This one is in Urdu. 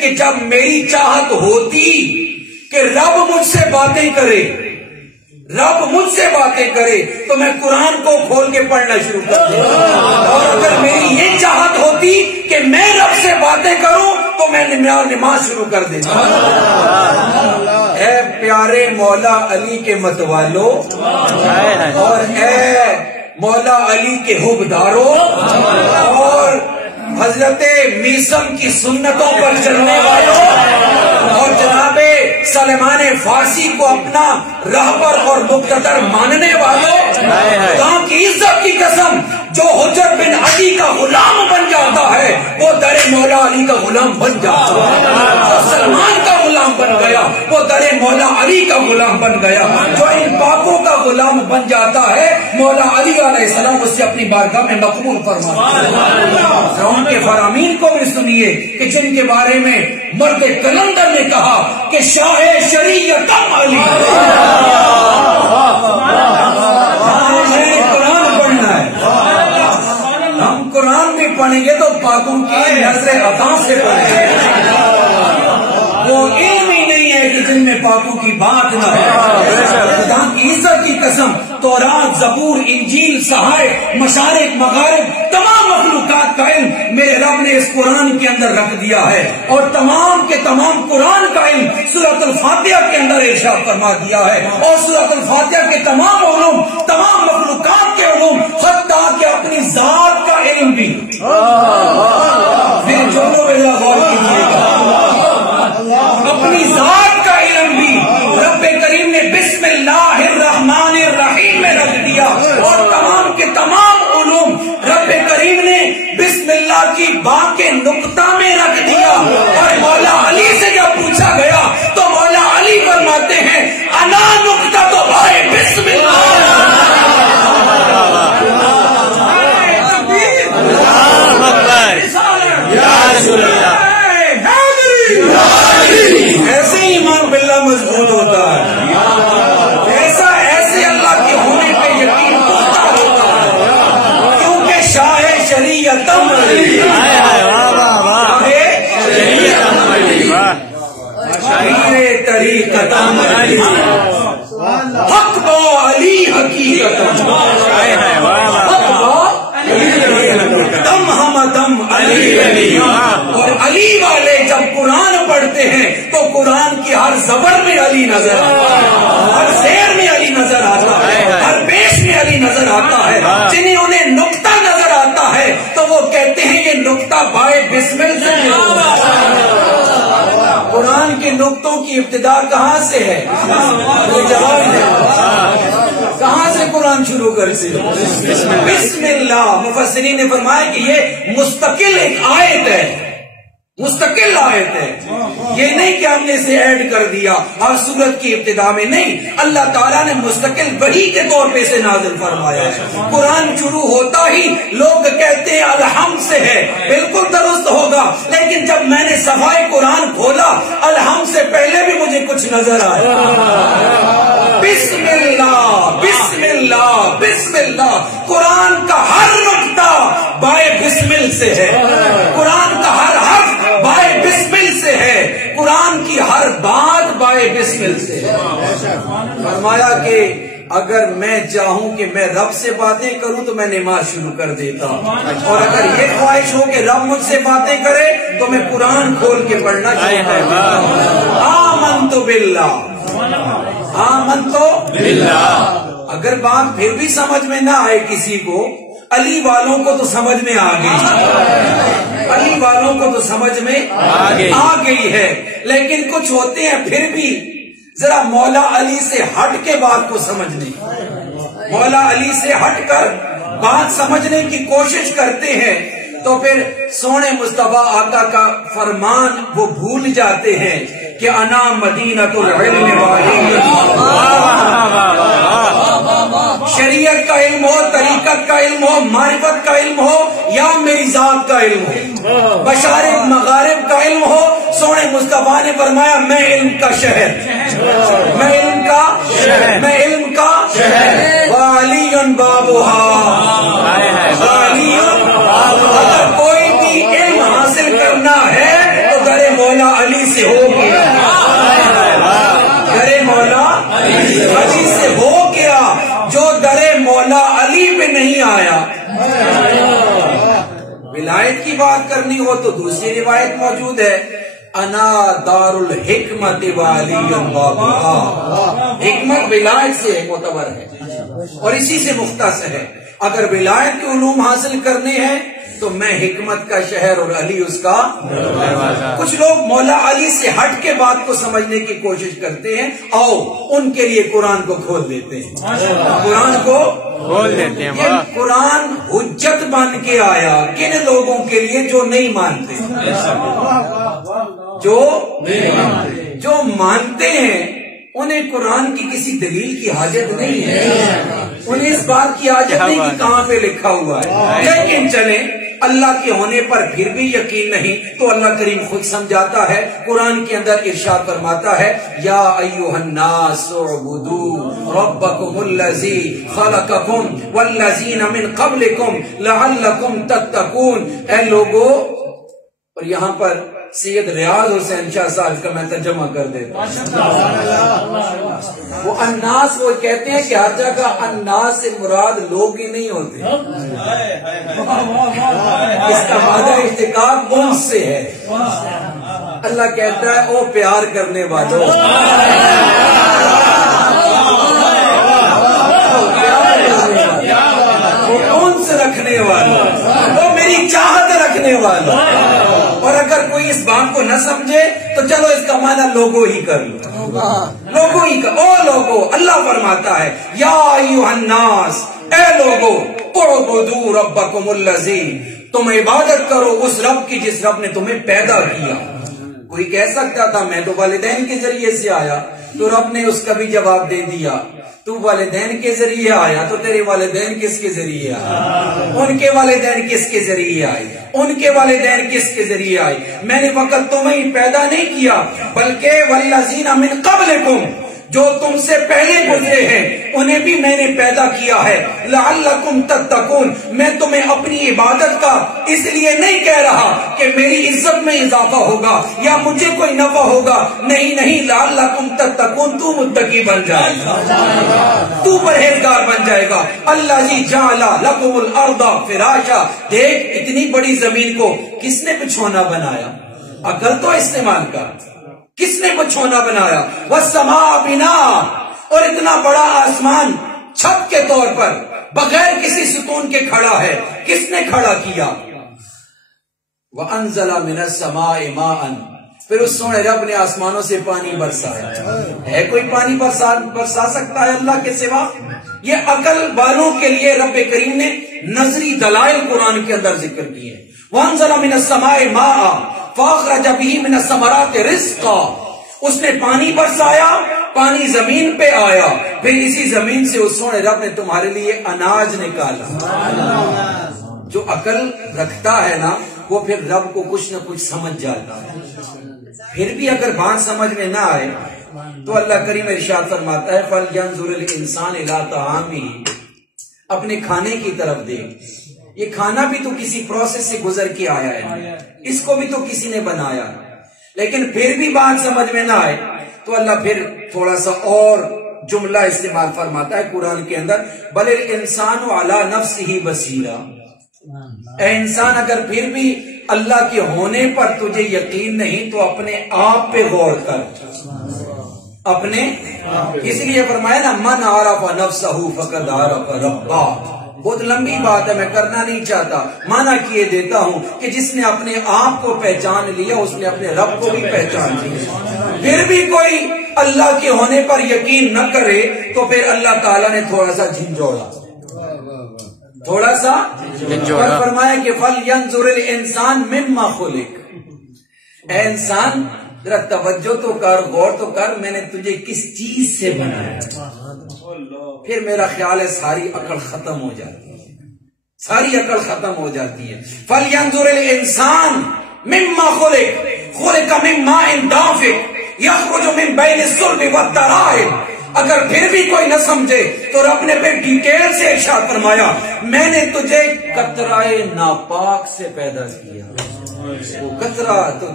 کہ جب میری چاہت ہوتی کہ رب مجھ سے باتیں کرے، رب مجھ سے باتیں کرے، تو میں قرآن کو کھول کے پڑھنا شروع کر دوں، اور اگر میری یہ چاہت ہوتی کہ میں رب سے باتیں کروں تو میں نماز شروع کر دیتا۔ اے پیارے مولا علی کے متوالو، اور اے مولا علی کے حبداروں، اور حضرت میثم کی سنتوں پر چلنے والوں، اور جناب سلمان فارسی کو اپنا رہبر اور مقتدر ماننے والوں، خدا کی عزت کی قسم، جو حجر بن علی کا غلام بن جاتا ہے وہ در مولا علی کا غلام بن جاتا ہے، جو سلمان کا غلام بن گیا وہ در مولا علی کا غلام بن گیا، جو ان پاکوں کا غلام بن جاتا ہے مولا علی علیہ السلام اس سے اپنی بارگاہ میں مقبول فرماتے ہیں۔ ان کے فرامین کو بھی سنیے کہ جن کے بارے میں مرد کلندر نے کہا کہ شاہ شریعت علی، قرآن پڑھنا ہے، ہم قرآن بھی پڑھیں گے تو پاکوں کی نظر عطا سے پڑھیں گے، وہ علم ہی نہیں ہے کہ جن میں پاکوں کی بات نہ ہے۔ خدا کی عزت کی قسم، تورات، زبور، انجیل، صحائف، مشارق، مغارب، تمام مخلوقات کا علم میرے رب نے اس قرآن کے اندر رکھ دیا ہے، اور تمام کے تمام قرآن کا علم سورۃ الفاتحہ کے اندر ارشاد فرما دیا ہے، اور سورۃ الفاتحہ کے تمام علوم، تمام مخلوقات کے علوم، حتیٰ کہ اپنی ذات کا علم بھی۔ پھر جو غور کیجیے گا، اپنی ذات کا علم بھی رب کریم نے بسم اللہ الرحمن الرحیم میں رکھ دیا، اور تمام کے تمام علوم رب کریم نے بسم اللہ کی با کے نقطہ میں رکھ دیا۔ اور مولا علی سے جب پوچھا گیا تو مولا علی فرماتے ہیں انا نقطہ تو بھائی بسم ایسے ہی ایمان باللہ مضبوط ہوتا ہے، ایسے اللہ کے ہونے پہ یقین پختہ ہوتا ہے، کیونکہ شاہ شریعت علی، شاہ طریقت علی، حق با علی حقیقت، دم ہم دم علی علی، اور علی والے جب قرآن پڑھتے ہیں تو قرآن کی ہر زبر میں علی نظر آتا ہے، ہر زیر میں علی نظر آتا ہے، ہر پیش میں علی نظر آتا ہے، جنہیں انہیں نقطہ نظر آتا ہے تو وہ کہتے ہیں یہ نقطہ بائے بسم اللہ سے۔ قرآن کے نقطوں کی ابتدا کہاں سے ہے؟ جواب ہے، کہاں سے قرآن شروع کرتے ہیں؟ بسم اللہ۔ مفسرین نے فرمایا کہ یہ مستقل ایک آیت ہے، مستقل آیت ہے، یہ نہیں کہ ہم نے اسے ایڈ کر دیا ہر سورت کی ابتدا میں، نہیں، اللہ تعالیٰ نے مستقل وحی کے طور پہ اسے نازل فرمایا ہے۔ قرآن شروع ہوتا ہی لوگ کہتے ہیں الحمد سے ہے، بالکل درست ہوگا، لیکن جب میں نے صفحہ قرآن کھولا الحمد سے پہلے بھی مجھے کچھ نظر آیا۔ بسم اللہ بسم اللہ بسم اللہ، قرآن کا ہر نقطہ بائے بسمل سے ہے، قرآن کا ہر حرف بائے بسمل سے ہے، قرآن کی ہر بات بائے بسمل سے ہے۔ فرمایا کہ اگر میں چاہوں کہ میں رب سے باتیں کروں تو میں نماز شروع کر دیتا ہوں، اور اگر یہ خواہش ہو کہ رب مجھ سے باتیں کرے تو میں قرآن کھول کے پڑھنا شروع کر دیتا ہوں۔ آمنت باللہ، آمنت باللہ۔ اگر بات پھر بھی سمجھ میں نہ آئے کسی کو، علی والوں کو تو سمجھ میں آ گئی، علی والوں کو تو سمجھ میں آ گئی ہے، لیکن کچھ ہوتے ہیں پھر بھی ذرا مولا علی سے ہٹ کے بات کو سمجھنے، مولا علی سے ہٹ کر بات سمجھنے کی کوشش کرتے ہیں، تو پھر سونے مصطفیٰ آقا کا فرمان وہ بھول جاتے ہیں کہ انا مدینۃ العلم شریعت کا علم ہو، طریقت کا علم ہو، معرفت کا علم ہو، یا میری ذات کا علم ہو، مشارق مغارب کا علم ہو، سونے مصطفیٰ نے فرمایا میں علم کا شہر، میں علم کا شہر، میں علم کا شہر، وعلی بابھا، اگر کوئی بھی علم حاصل کرنا ہے تو در مولا کرنی ہو تو دوسری روایت موجود ہے، انا دار الحکمت وعلی بابھا، حکمت ولایت سے معتبر ہے اور اسی سے مختص ہے۔ اگر ولایت کے علوم حاصل کرنے ہیں تو میں حکمت کا شہر اور علی اس کا دروازہ۔ کچھ لوگ مولا علی سے ہٹ کے بات کو سمجھنے کی کوشش کرتے ہیں، آؤ ان کے لیے قرآن کو کھول دیتے ہیں، قرآن کو کھول دیتے ہیں۔ یہ قرآن حجت بن کے آیا کن لوگوں کے لیے جو نہیں مانتے، جو مانتے ہیں انہیں قرآن کی کسی دلیل کی حاجت نہیں ہے، انہیں اس بات کی حاجت نہیں کہ کہاں پہ لکھا ہوا ہے۔ لیکن چلیں، اللہ کے ہونے پر پھر بھی یقین نہیں تو اللہ کریم خود سمجھاتا ہے، قرآن کے اندر ارشاد فرماتا ہے، یا ایھا الناس اعبدوا ربکم الذی خلقکم والذین من قبلکم لعلکم تتقون۔ اے لوگو، اور یہاں پر سید ریاض حسین شاہ صاحب کا میں ترجمہ کر دیتا ہوں۔ وہ الناس، وہ کہتے ہیں کہ ہر جگہ الناس سے مراد لوگ ہی نہیں ہوتے، اس کا معنی اشتقاق انس سے ہے۔ اللہ کہتا ہے او پیار کرنے والوں، وہ انس رکھنے والوں، وہ میری چاہت رکھنے والوں۔ اور اگر کوئی اس بات کو نہ سمجھے تو چلو اس کا معنی لوگو ہی کر لو، لوگو ہی کر، او لوگو۔ اللہ فرماتا ہے یا ایھا الناس، اے لوگو، اعبدوا ربکم الذی، تم عبادت کرو اس رب کی جس رب نے تمہیں پیدا کیا۔ کوئی کہہ سکتا تھا میں تو والدین کے ذریعے سے آیا، تو رب نے اس کا بھی جواب دے دیا، تو والدین کے ذریعے آیا تو تیرے والدین کس کے ذریعے آئے، ان کے والدین کس کے ذریعے آئے، ان کے والدین کس کے ذریعے آئے۔ میں نے وقت تمہیں پیدا نہیں کیا بلکہ والذین من قبلکم، جو تم سے پہلے گزرے ہیں انہیں بھی میں نے پیدا کیا ہے، لعلکم تتقون۔ میں تمہیں اپنی عبادت کا اس لیے نہیں کہہ رہا کہ میری عزت میں اضافہ ہوگا یا مجھے کوئی نفع ہوگا، نہیں، لعلکم تتقون، تو متقی بن جائے گا، تو پرہیزگار بن جائے گا۔ الذی جعل لکم الارض فراشا، دیکھ اتنی بڑی زمین کو کس نے بچھونا بنایا، عقل تو استعمال کر، کس نے بچھونا بنایا، والسماء بناء، اور اتنا بڑا آسمان چھت کے طور پر بغیر کسی ستون کے کھڑا ہے، کس نے کھڑا کیا، وانزل من السماء ماء، پھر اس سونے رب نے آسمانوں سے پانی برسایا۔ ہے کوئی پانی برسا سکتا ہے اللہ کے سوا؟ یہ عقل والوں کے لیے رب کریم نے نظری دلائل قرآن کے اندر ذکر کیے۔ وانزل من السماء ماء فاخرج به من الثمرات رزقا، اس نے پانی برسایا، پانی زمین پہ آیا، پھر اسی زمین سے اس سونے رب نے تمہارے لیے اناج نکالا۔ جو عقل رکھتا ہے نا وہ پھر رب کو کچھ نہ کچھ سمجھ جاتا ہے۔ پھر بھی اگر بات سمجھ میں نہ آئے تو اللہ کریم ارشاد فرماتا ہے فَلْيَنْظُرِ الْإِنسَانِ إِلَىٰ طَعَامِهِ، اپنے کھانے کی طرف دیکھ، یہ کھانا بھی تو کسی پروسیس سے گزر کے آیا ہے، اس کو بھی تو کسی نے بنایا، لیکن پھر بھی بات سمجھ میں نہ آئے تو اللہ پھر تھوڑا سا اور جملہ استعمال فرماتا ہے قرآن کے اندر، بل الانسان علی نفسہ بصیرہ، اے انسان اگر پھر بھی اللہ کے ہونے پر تجھے یقین نہیں تو اپنے آپ پہ غور کر، اپنے، اس لیے فرمایا نا من عرف نفسہ فقد عرف ربہ۔ بہت لمبی بات ہے، میں کرنا نہیں چاہتا، معنی کیے دیتا ہوں کہ جس نے اپنے آپ کو پہچان لیا اس نے اپنے رب کو بھی پہچان لیا۔ پھر بھی کوئی اللہ کے ہونے پر یقین نہ کرے تو پھر اللہ تعالیٰ نے تھوڑا سا جھنجھوڑا، تھوڑا سا فرمایا کہ فَلْيَنْظُرِ الْإِنسَانُ مِمَّا خُلِقَ، اے انسان ذرا توجہ تو کر، غور تو کر، میں نے تجھے کس چیز سے بنایا۔ پھر میرا خیال ہے ساری عقل ختم ہو جاتی ہے، ساری عقل ختم ہو جاتی ہے۔ فَلْيَنْظُرِ الْإِنسَانُ مِمَّا خُلِقَ، خُلِقَ مِن مَّاءٍ دَافِقٍ يَخْرُجُ مِن بَيْنِ الصُّلْبِ وَالتَّرَائِبِ۔ اگر پھر بھی کوئی نہ سمجھے تو رب نے پھر ڈیٹیل سے ارشاد فرمایا میں نے تجھے قطرہ ناپاک سے پیدا کیا، وہ قطرہ تو